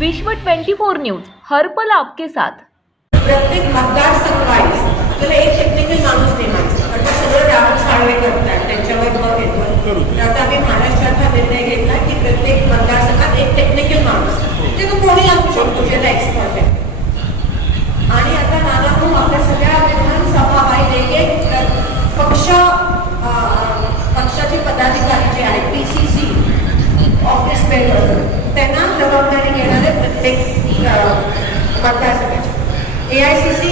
विश्व 24 न्यूज हर पल आपके साथ. प्रत्येक मतदारसंघ वाईज आपल्याला एक टेक्निकल माणूस नेमायचा कारण ते सगळं राहून साळवे करतात त्यांच्यावर भर येतो तर आता आम्ही महाराष्ट्रात हा निर्णय घेतला की प्रत्येक मतदारसंघात एक टेक्निकल माणूस ते तो कोणी असू शकतो ज्याला एक्सपर्ट आहे आणि आता नाना भाऊ आपल्या सगळ्या विधानसभा वाईज एक एक पक्ष अं, पक्षाचे पदाधिकारी जे आहेत P C C office member त्यांना जबाबदारी घेणारे प्रत्येक अं, मतदारसंघाची A I C C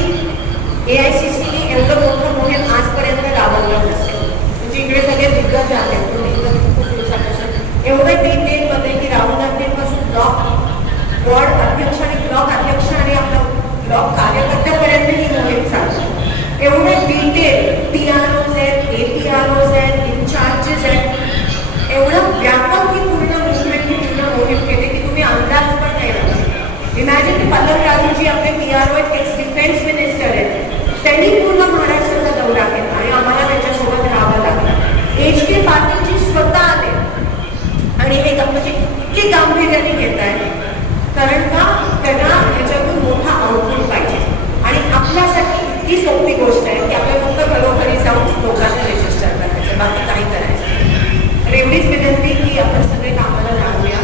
A I C सीने एवढं मोठं मोहीम आजपर्यंत राबवलं नसेल म्हणजे इकडे सगळे दिग्गज आहेत तुम्ही इथं खूप दिवसापासून. एवढं डिटेलमध्ये की राहुल गांधींपासून ब्लॉक वॉर्ड अध्यक्ष आणि ब्लॉक अध्यक्ष आणि आपलं ब्लॉक कार्यकर्त्यापर्यंत ही मोहीम चालते एवढे डिटेल टी आर ओज आहेत ए पी आर ओज आहेत इन्चार्जेस आहेत एवढं व्यापक ही पूर्ण मुवमेंट ही पूर्ण मोहीम केली की तुम्ही अंदाज पण नाही लावू इमॅजिन की पल्लव राजूजी आपले P R O ex defence minister आहेत त्यांनी पूर्ण महाराष्ट्राचा दौरा केला आणि आम्हाला त्याच्यासोबत राहावं लागलं एच के पाटीलजी स्वतः आले आणि हे गा- म्हणजे त्यांनी घेत आहे कारण का त्यांना याच्यातून मोठा आउटपुट पाहिजे आणि आपल्यासाठी इतकी सोपी गोष्ट आहे की आपल्याला फक्त घरोघरी जाऊन लोकांना रजिस्टर करायचं बाकी काही करायचं नाही. तर एवढीच विनंती की आपण सगळे कामाला लागूया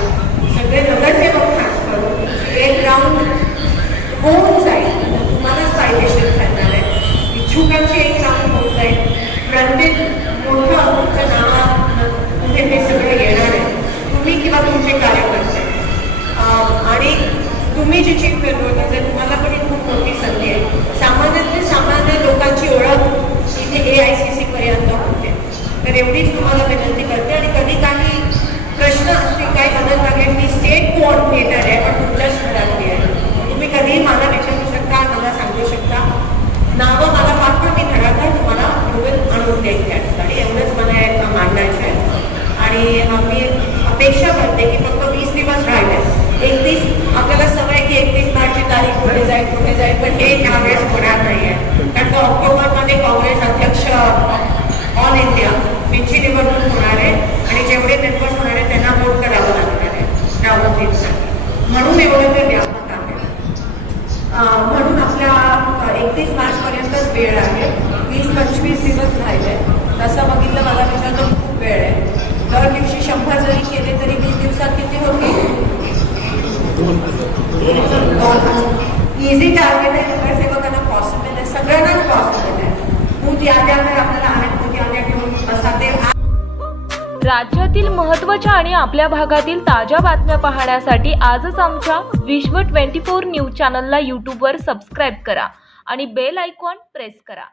सगळे नगरसेवक खास करून एक राऊंड होऊन जाईल तुम्हालाच फायदेशीर ठरणार आहे इच्छुकांची एक राऊंड होऊन जाईल प्रत्येक मोठं तुमच्या नावात कुठे हे सगळे येणार आहे तुम्ही किंवा तुमचे कार्यकर्ते अं, आणि तुम्ही जी तुम्हाला पण ही खूप मोठी संधी आहे. सामान्य सामान्य लोकांची ओळख इथे ए आय सी सी पर्यंत होते. तर एवढीच तुम्हाला विनंती करते आणि कधी काही प्रश्न असतील काय मदत लागेल मी स्टेट कोऑर्डिनेटर आहे पण कुठल्या शहरातली आहे. तुम्ही कधीही मला विचारू शकता मला सांगू शकता. नावं मला पाठवा मी धडाधड तुम्हाला निवडून आणून देईल त्या ठिकाणी एवढंच मला एक मांडायचं आहे. आणि आम्ही अपेक्षा करते की फक्त वीस दिवस राहिले एकतीस आपल्याला सवय आहे की एकतीस मार्चची तारीख पुढे जाईल पुढे जाईल पण हे यावेळेस होणार नाही आहे कारण का ऑक्टोबरमध्ये काँग्रेस अध्यक्ष ऑल इंडिया यांची निवडणूक होणार आहे आणि जेवढे मेंबर्स होणार आहेत त्यांना वोट करावं लागणार आहे. राहुलजींसाठी म्हणून एवढं ते व्यापक आहे. म्हणून आपल्या एकतीस मार्च पर्यंतच वेळ आहे वीस पंचवीस दिवस राहिले तसं बघितलं मला त्याच्यात खूप वेळ आहे दर दिवशी शंभर जरी केले तरी वीस दिवसात किती होतील इझी टार्गेट आहे नगरसेवकांना पॉसिबल आहे? सगळ्यांनाच पॉसिबल आहे. बूथ याद्यावर आपल्याला आहेत बूथ याद्या घेऊन बसा. राज्यातील महत्त्वाच्या आणि आपल्या भागातील ताज्या बातम्या पाहण्यासाठी आजच आमच्या विश्व 24 न्यूज चॅनलला यूट्यूबवर सबस्क्राईब करा आणि बेल आयकॉन प्रेस करा.